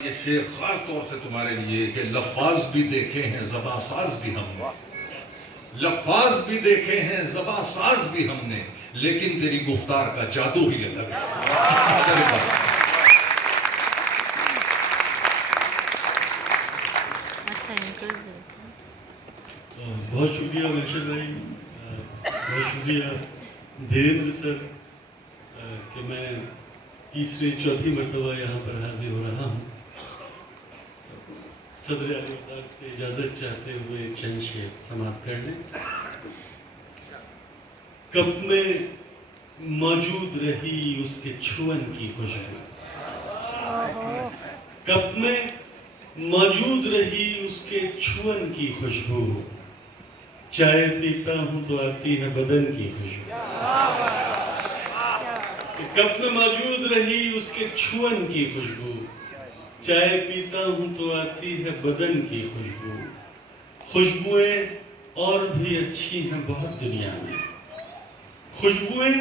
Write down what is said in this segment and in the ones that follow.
ये शेर खास तौर से तुम्हारे लिए कि लफ्ज़ भी देखे हैं ज़बां साज भी हमने, लफ्ज़ भी देखे हैं ज़बां साज भी हमने, लेकिन तेरी गुफ्तार का जादू ही अलग है। अच्छा इनको बहुत शुक्रिया गुलशन भाई, बहुत शुक्रिया धीरेन्द्र सर कि मैं तीसरी चौथी मरतबा यहाँ पर हाजिर हो रहा हूँ। सदर आली वक़ार से इजाज़त चाहते हुए चंद शेर समाप्त कर लें। कप में मौजूद रही उसके छुअन की खुशबू, कप में मौजूद रही उसके छुअन की खुशबू, चाय पीता हूँ तो आती है बदन की खुशबू। कप में मौजूद रही उसके छुअन की खुशबू, चाय पीता हूँ तो आती है बदन की खुशबू। खुशबुएं और भी अच्छी हैं बहुत दुनिया में, खुशबुएं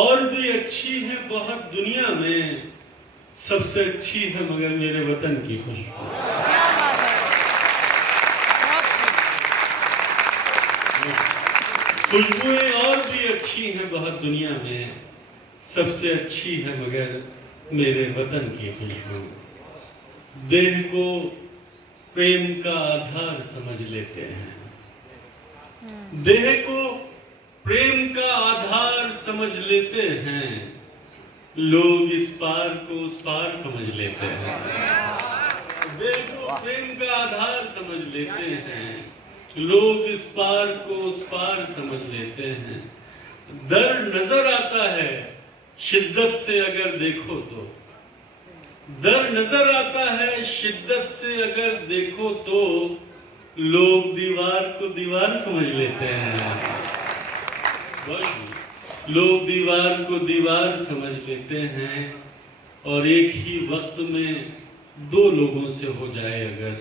और भी अच्छी हैं बहुत दुनिया में, सबसे अच्छी है मगर मेरे वतन की खुशबू। खुशबुएं और भी अच्छी हैं बहुत दुनिया में, सबसे अच्छी है मगर मेरे वतन की खुशबू। देह को प्रेम का आधार समझ लेते हैं, देह को प्रेम का आधार समझ लेते हैं, लोग इस पार को उस पार समझ लेते हैं। देह को प्रेम का आधार समझ लेते हैं, लोग इस पार को उस पार समझ लेते हैं। दर्द नजर आता है शिद्दत से अगर देखो तो, दर्द नजर आता है शिद्दत से अगर देखो तो, लोग दीवार को दीवार समझ लेते हैं। लोग दीवार को दीवार समझ लेते हैं, और एक ही वक्त में दो लोगों से हो जाए अगर,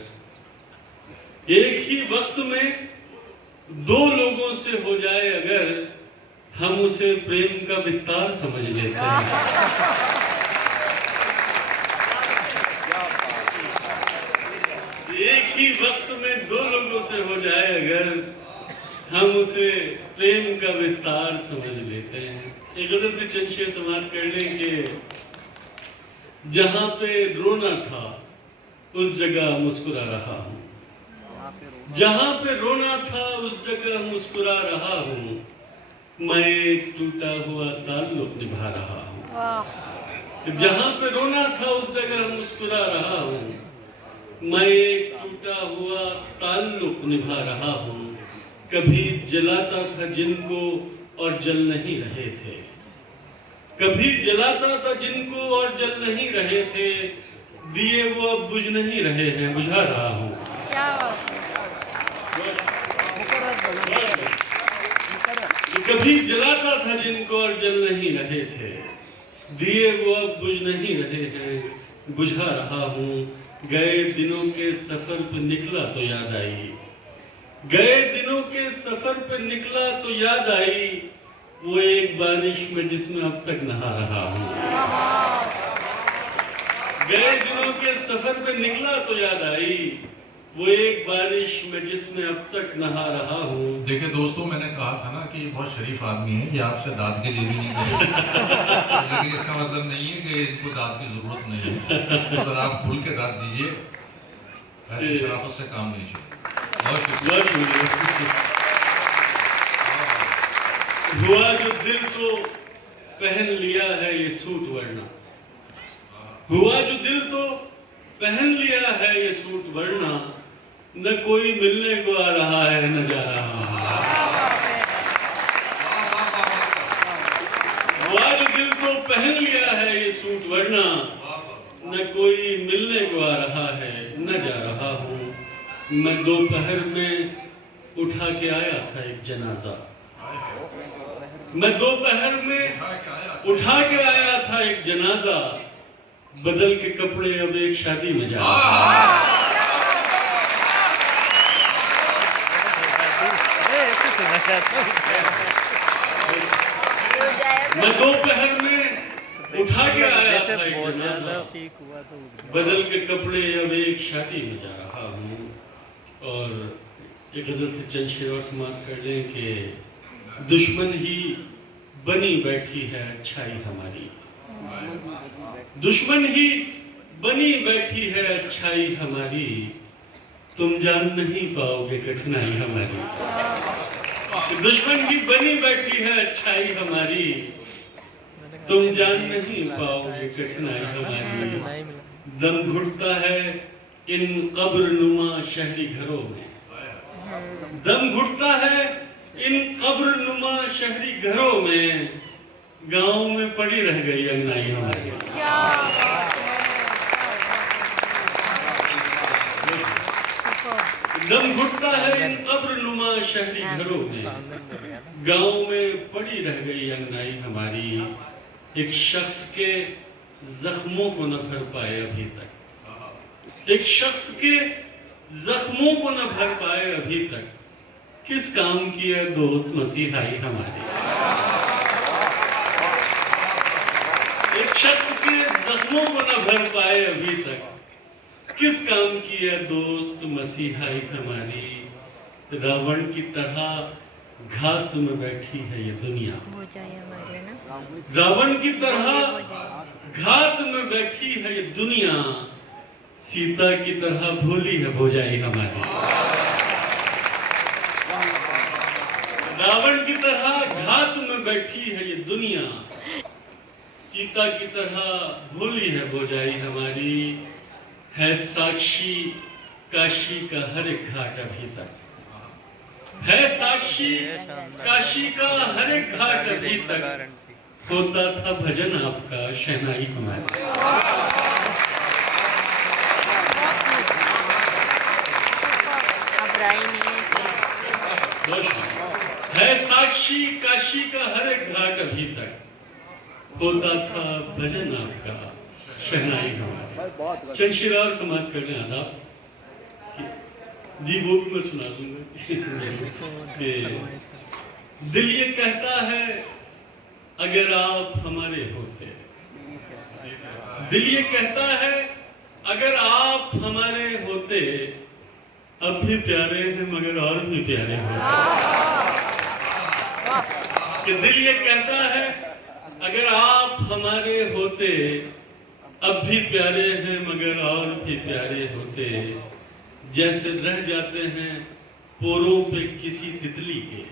एक ही वक्त में दो लोगों से हो जाए अगर, हम उसे प्रेम का विस्तार समझ लेते हैं। एक ही वक्त में दो लोगों से हो जाए अगर, हम उसे प्रेम का विस्तार समझ लेते हैं। एक गजल से चंद शेर समाप्त कर लें कि जहां पे रोना था उस जगह मुस्कुरा रहा हूं, जहां पे रोना था उस जगह मुस्कुरा रहा हूं, मैं एक टूटा हुआ ताल्लुक निभा रहा हूं। जहां पे रोना था उस जगह मुस्कुरा रहा हूं, मैं एक टूटा हुआ ताल्लुक निभा रहा हूँ। कभी जलाता था जिनको और जल नहीं रहे थे, कभी जलाता था जिनको और जल नहीं रहे थे, दिए वो अब बुझ नहीं रहे हैं, बुझा रहा हूँ। कभी जलाता था जिनको और जल नहीं रहे थे, दिए वो अब बुझ नहीं रहे हैं, बुझा रहा हूँ। गए दिनों के सफर पर निकला तो याद आई, गए दिनों के सफर पर निकला तो याद आई, वो एक बारिश में जिसमें अब तक नहा रहा हूँ। गए दिनों के सफर पर निकला तो याद आई, वो एक बारिश में जिसमें अब तक नहा रहा हूँ। देखिए दोस्तों, मैंने कहा था ना कि ये बहुत शरीफ आदमी है, ये आपसे दाद के लिए भी नहीं करेंगे। लेकिन इसका मतलब नहीं है कि इनको दाद की जरूरत नहीं है, तो अगर आप खुल के दाद दीजिए, ऐसी शराफत से काम नहीं चलेगा। बहुत शुक्रिया। हुआ जो दिल तो पहन लिया है ये सूट वरना, हुआ जो दिल तो पहन लिया है ये सूट वरना, न कोई मिलने को आ रहा है न जा रहा है। हुआ जो दिल तो पहन लिया है ये सूट वरना, न कोई मिलने को आ रहा है न जा रहा हूँ। मैं दोपहर में उठा के आया था एक जनाजा, मैं दोपहर में उठा के आया था एक जनाजा, बदल के कपड़े अब एक शादी में जा रहा हूं। मैं दोपहर में उठा के आया था एक बहुत जनाजा, ज्यादा पीक हुआ तो बदल के कपड़े अब एक शादी में जा रहा हूँ। और एक गजल से चंद शेर और समाप्त कर लें कि दुश्मन ही बनी बैठी है अच्छाई हमारी, दुश्मन ही बनी बैठी है अच्छाई हमारी, तुम जान नहीं पाओगे कठिनाई हमारी। दुश्मन ही बनी बैठी है अच्छाई हमारी, तुम जान नहीं पाओगे कठिनाई हमारी। नहीं मिला। दम घुटता है इन कब्र नुमा शहरी घरों में, दम घुटता है इन कब्र नुमा शहरी घरों में, गांव में पड़ी रह गई अंगनाई हमारी। दम घुटता है इन कब्र नुमा शहरी घरों में, गांव में पड़ी रह गई अंगनाई हमारी। एक शख्स के जख्मों को न भर पाए अभी तक, एक शख्स के जख्मों को न भर पाए अभी तक, किस काम की है दोस्त मसीहाई हमारी। एक शख्स के जख्मों को न भर पाए अभी तक, किस काम की है दोस्त मसीहाई हमारी। रावण की तरह घात में बैठी है ये दुनिया, रावण की तरह घात में बैठी है ये दुनिया, सीता की तरह भोली है भोजाई हमारी। रावण की तरह घात में बैठी है ये दुनिया, सीता की तरह भोली है भोजाई हमारी। है साक्षी काशी का हर एक घाट अभी तक, है साक्षी काशी का हर एक घाट अभी तक, होता था भजन आपका शहनाई हमारी। है साक्षी काशी का हर एक घाट अभी तक, होता था भजन आपका शहनाई हमारी। चंद शेर और समाप्त कर लें आदाब जी, वो भी मैं सुना दूंगा। दिल ये कहता है अगर आप हमारे होते, दिल ये कहता है अगर आप हमारे होते, अब भी प्यारे हैं मगर और भी प्यारे होते। कि दिल ये कहता है अगर आप हमारे होते, अब भी प्यारे हैं मगर और भी प्यारे होते। जैसे रह जाते हैं पोरों पे किसी तितली के,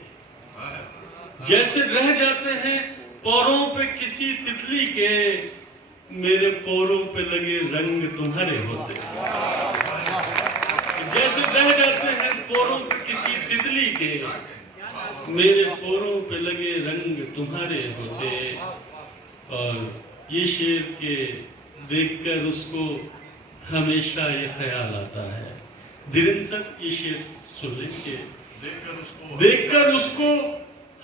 जैसे रह जाते हैं पोरों पे किसी तितली के, मेरे पोरों पे लगे रंग तुम्हारे होते। जैसे रह जाते हैं पोरों पे किसी तितली के, मेरे पोरों पे लगे रंग तुम्हारे होते। और ये शेर के देखकर उसको हमेशा ये ख्याल आता है, धीरेन्द्र सर ये शेर सुन लेंगे। देखकर उसको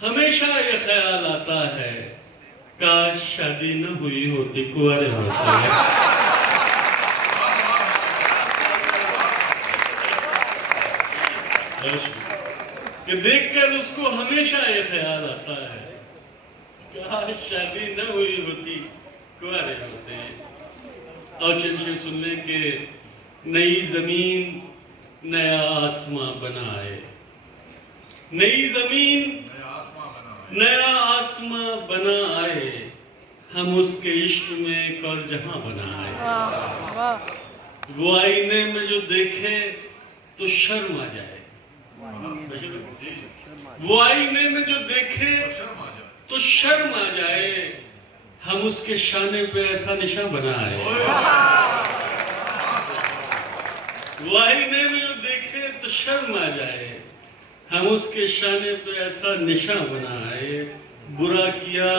हमेशा ये ख्याल आता है, काश शादी न हुई होती कुंवारे होते। कि देखकर उसको हमेशा ये ख्याल आता है, काश शादी न हुई होती कुंवारे होते। और चंद शेर सुन ले के नई जमीन नया आसमां बना आए, नई जमीन नया आसमां बना आए, हम उसके इश्क में एक और जहां बना आए। वो आईने में जो देखे तो शर्म आ जाए, वो आईने में जो देखे तो शर्म आ जाए, हम उसके शाने पे ऐसा निशान बनाए। वो आईने में जो देखे तो शर्म आ जाए, हम उसके शाने पे ऐसा निशान बनाए। बुरा किया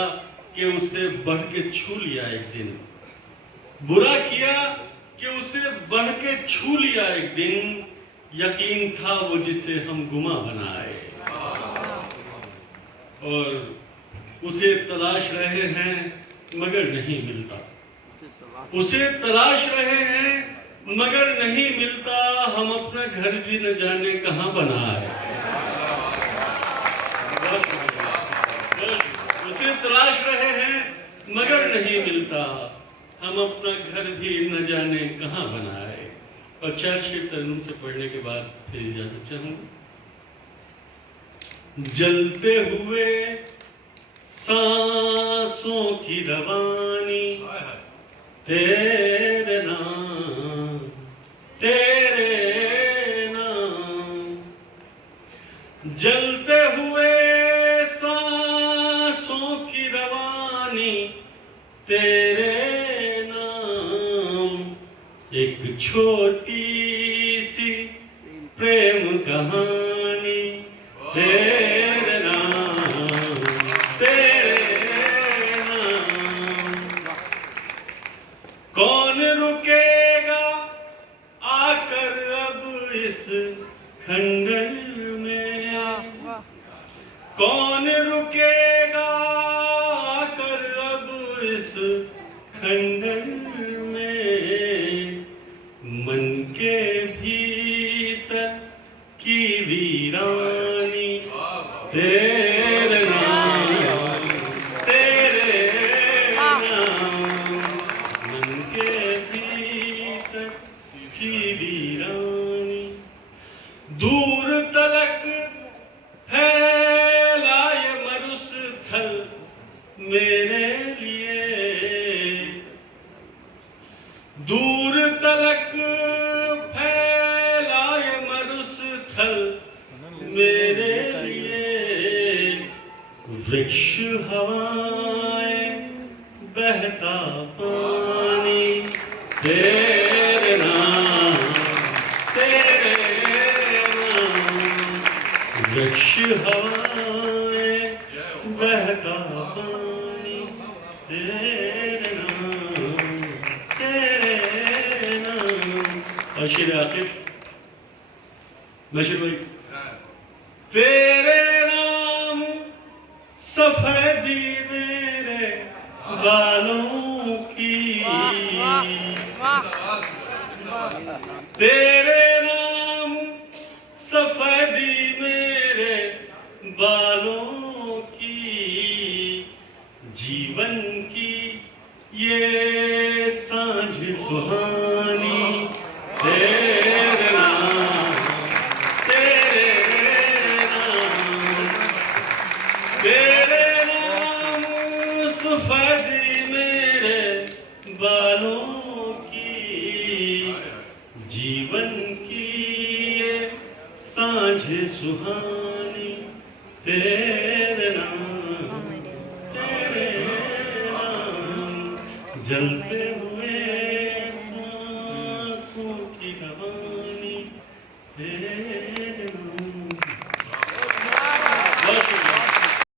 कि उसे बढ़ के छू लिया एक दिन, बुरा किया कि उसे बढ़ के छू लिया एक दिन, यकीन था वो जिसे हम गुमा बनाए। और उसे तलाश रहे हैं मगर नहीं मिलता, उसे तलाश रहे हैं मगर नहीं मिलता, हम अपना घर भी न जाने कहां बनाए। उसे तलाश रहे हैं मगर नहीं मिलता, हम अपना घर भी न जाने कहाँ बनाए। और 4 शेर तरन्नुम से पढ़ने के बाद फिर इजाजत चाहूंगा। जलते हुए सांसों की रवानी, तेरे नाम तेरे नाम। जलते हुए सांसों की रवानी, तेरे नाम। एक छोटी सी प्रेम कहानी, तेरे नाम तेरे नाम। कौन रुकेगा आकर अब इस खंडर में, कौन रुकेगा आकर अब इस खंडर में। मन के भीतर की वीरानी, तेरे नाम तेरे नाम। मन के भीतर की वीरानी, दूर तलक फैलाए मरुस्थल मेरे लिए। दूर तलक फैलाए मरुस्थल मेरे लिए। वृक्ष हवाएं बहता पानी, तेरे नाम तेरे नाम। वृक्ष हवाएं बहता पानी, तेरे नाम तेरे नाम। और शेर आखिर बशीर भाई। तेरे नाम सफेदी मेरे बालों की, तेरे नाम सफेदी मेरे बालों की। जीवन की ये सांझ सुहानी, तेरे नाम तेरे नाम। तेरे नाम सफेदी मेरे बालों की। जीवन की ये सांझ सुहानी, तेरे नाम तेरे नाम। जलते हुए सांसों की रवानी, तेरे